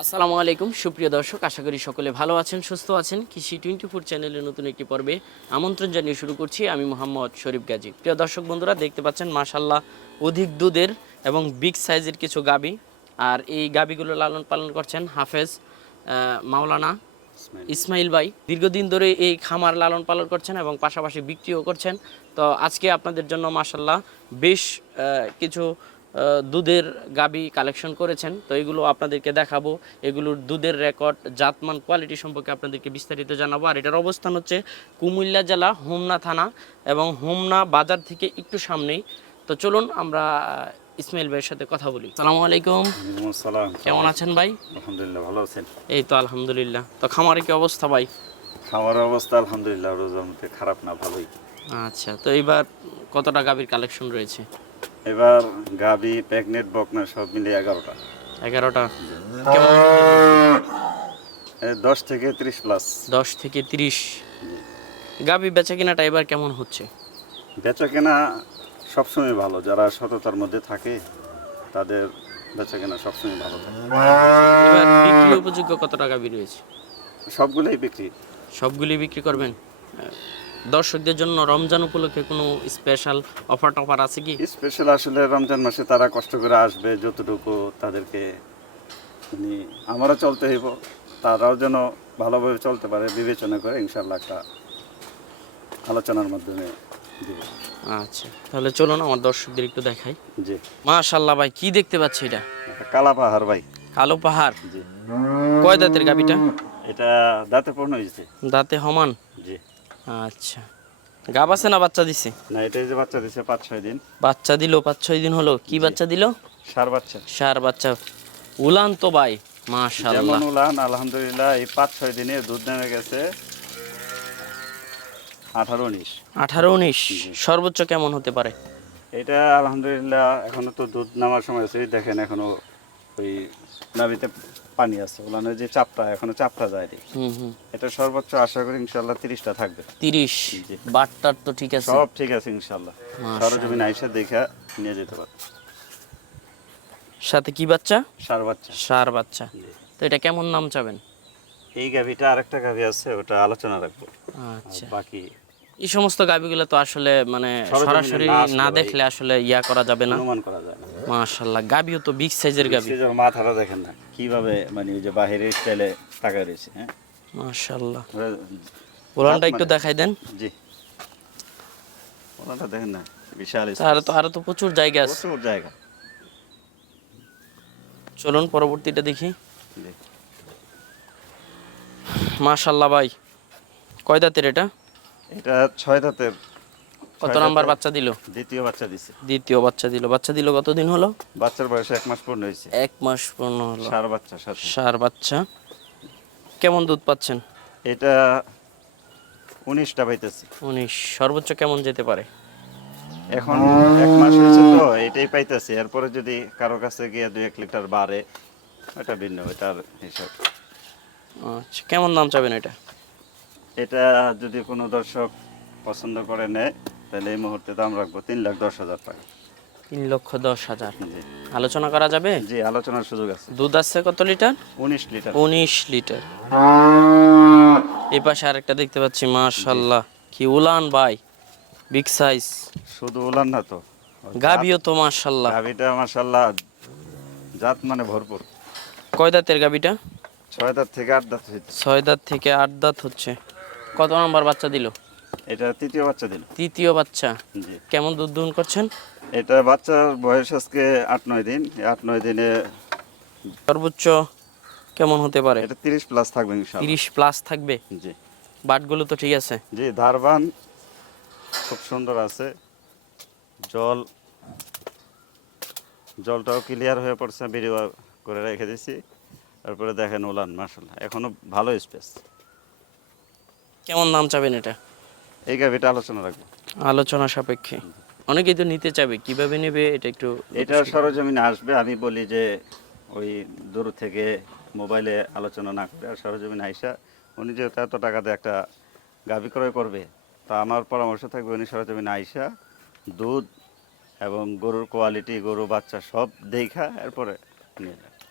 আসসালামু আলাইকুম। সুপ্রিয় দর্শক আশা করি সকলে ভালো আছেন সুস্থ আছেন। কৃষি টোয়েন্টি ফোর চ্যানেলের নতুন একটি পর্বে আমন্ত্রণ জানিয়ে শুরু করছি। আমি মোহাম্মদ শরীফ গাজী। প্রিয় দর্শক বন্ধুরা দেখতে পাচ্ছেন মাশাল্লাহ অধিক দুধের এবং বিগ সাইজের কিছু গাবি। আর এই গাবিগুলো লালন পালন করছেন হাফেজ মাওলানা ইসমাইল। ভাই। দীর্ঘদিন ধরে এই খামার লালন পালন করছেন এবং পাশাপাশি বিক্রিও করছেন। তো আজকে আপনাদের জন্য মাসাল্লাহ বেশ কিছু দুধের গাবি কালেকশন করেছেন। তো এগুলো আপনাদেরকে দেখাবো। এগুলোর দুধের রেকর্ড জাতমান কোয়ালিটি সম্পর্কে আপনাদেরকে বিস্তারিত জানাব। আর এটার অবস্থান হচ্ছে কুমিল্লা জেলা হোমনা থানা এবং হোমনা বাজার থেকে একটু সামনেই। তো চলুন আমরা ইসমাইল ভাইয়ের সাথে কথা বলি। সালামু আলাইকুম। আসসালাম। কেমন আছেন ভাই? আলহামদুলিল্লাহ ভালো আছেন? এই তো আলহামদুলিল্লাহ। তো খামারে কি অবস্থা ভাই? খাওয়ার অবস্থা আলহামদুলিল্লাহ রোজার খারাপ না ভালোই। আচ্ছা তো এবার কতটা গাবির কালেকশন রয়েছে? এবার গাবি প্যাগনেট বকনা সব মিলে এগারোটা। এগারোটা। কেমন? দশ থেকে ত্রিশ প্লাস দশ থেকে তিরিশ। গাবি বেচা কিনাটা এবার কেমন হচ্ছে? বেচা কেনা সবসময় ভালো। যারা সততার মধ্যে থাকে তাদের বেচা কেনা সবসময় ভালো থাকে। এবার বিক্রি উপযোগ্য কতটা গাবি রয়েছে সবগুলোই বিক্রি। সবগুলি বিক্রি করবেন? দর্শকদের জন্য রমজান উপলক্ষে কোনো স্পেশাল অফার টফার আছে কি? স্পেশাল আসলে রমজান মাসে তারা কষ্ট করে আসবে যতটুকু তাদেরকে মানে আমারও চলতে হইব তারাও যেন ভালোভাবে চলতে পারে বিবেচনা করে ইনশাল্লাহ একটা আলোচনার মাধ্যমে আচ্ছা তাহলে চলুন আমার দর্শকদের একটু দেখাই। জি। মাশাল্লাহ ভাই কি দেখতে পাচ্ছি এটা? কালা পাহাড় ভাই। কালো পাহাড়? জি। কয় দাঁতের গাবিটা এটা দাঁতে পূর্ণ হয়েছে দাঁতে সমান? আচ্ছা। গাব আছে না বাচ্চা দিছে? না এটাই যে বাচ্চা দিছে পাঁচ ছয় দিন। বাচ্চা দিল পাঁচ ছয় দিন হলো। কি বাচ্চা দিল? সার বাচ্চা। সার বাচ্চা। উলান তো ভাই মাশাল্লাহ যেমন উলান আলহামদুলিল্লাহ এই পাঁচ ছয় দিনে দুধ নেমে গেছে আঠারো উনিশ। আঠারো উনিশ। সর্বোচ্চ কেমন হতে পারে? এটা আলহামদুলিল্লাহ এখনও তো দুধ নামার সময় আছে দেখেন এখনও ওই নাবিতে পানি আছে যে চাপটা এখনও চাপটা যায়নি। এটা সর্বোচ্চ আশা করি ইনশাল্লাহ তিরিশটা থাকবে। তিরিশ? বাটটার তো ঠিক আছে। সব ঠিক আছে ইনশাল্লাহ সরজমিন আইসা দেখা নিয়ে যেতে পারবে। সাথে কি বাচ্চা? সার বাচ্চা। সার বাচ্চা। তো এটা কেমন নাম চাবেন? এই গাভিটা আরেকটা গাভি আছে ওটা আলোচনা রাখব। আচ্ছা। বাকি এই সমস্ত গাবিগুলো তো আসলে মানে সরাসরি না। দেখলে আসলে ইয়া করা যাবে না। অনুমান করা যায় না। মাশাল্লাহ গাবিও তো বিগ সাইজের গাবি। মাথাটা দেখেন না কীভাবে মানে ওই যে বাহিরের স্টাইলে তাকায় রয়েছে হ্যাঁ? মাশাল্লাহ ওরা- উলানটা একটু মানে- দেখাই দেন। জি। ওনাটা দেখেন না বিশাল আর তো আরও তো প্রচুর জায়গা আছে। প্রচুর জায়গা। চলুন পরবর্তীটা দেখি। জি। মাশাল্লাহ ভাই কয় দাঁতের এটা? এটা ছয় দাঁতের। কত নাম্বার বাচ্চা দিল? দ্বিতীয় বাচ্চা দিছে। দ্বিতীয় বাচ্চা দিল। বাচ্চা দিল কতদিন হলো? বাচ্চার বয়স এক মাস পূর্ণ হয়েছে। এক মাস পূর্ণ হলো। সার বাচ্চা সাথে সার বাচ্চা। কেমন দুধ পাচ্ছেন? এটা উনিশটা পাইতেছি। উনিশ। সর্বোচ্চ কেমন যেতে পারে? এখন এক মাস হয়েছে তো এটাই পাইতেছি। এরপরে যদি কারও কাছে গিয়ে দুই এক লিটার বাড়ে এটা ভিন্ন এটার হিসাব। আচ্ছা কেমন দাম চাবেন এটা? এটা যদি কোনো দর্শক পছন্দ করে নেয় তাহলে এই মুহূর্তে দাম রাখব তিন লাখ দশ হাজার টাকা। তিন লক্ষ দশ হাজার। আলোচনা করা যাবে? জি আলোচনার সুযোগ আছে। দুধ আছে কত লিটার? উনিশ লিটার। উনিশ লিটার। এই পাশে আরেকটা দেখতে পাচ্ছি মাশাল্লাহ কি উলান ভাই বিগ সাইজ। শুধু উলান না তো। গাবিও তো মাশাল্লাহ গাভিটা মাসাল্লাহ জাত মানে ভরপুর। কয় দাঁতের গাবিটা ছয় দাঁত থেকে আট দাঁত হইতে ছয় দাঁত থেকে আট দাঁত হচ্ছে। কত নম্বর বাচ্চা দিল? এটা তৃতীয় বাচ্চা দিল। তৃতীয় বাচ্চা। কেমন দুধ দহন করছেন? এটা বাচ্চার বয়স আজকে আট নয় দিন। আট নয় দিনে সর্বোচ্চ কেমন হতে পারে? এটা তিরিশ প্লাস থাকবে তিরিশ প্লাস থাকবে? জি। বাটগুলো তো ঠিক আছে। জি ধারবান খুব সুন্দর আছে। জল জলটাও ক্লিয়ার হয়ে পড়ছে ভিডিও করে রেখে দিছি। তারপরে দেখেন উলান মার্শাল্লাহ এখনও ভালো স্পেস কেমন নাম চাবেন এটা? এই গাভিটা আলোচনা রাখব। আলোচনা সাপেক্ষে। অনেকেই তো নিতে চাবে কীভাবে নেবে এটা একটু এটা সরজমিনে আসবে আমি বলি যে ওই দূর থেকে মোবাইলে আলোচনা না করে আর সরজমিনে আইসা উনি যেহেতু এত টাকাতে একটা গাভি ক্রয় করবে তা আমার পরামর্শ থাকবে উনি সরজমিনে আইসা দুধ এবং গরুর কোয়ালিটি গরু বাচ্চা সব দেখা এরপরে নিয়ে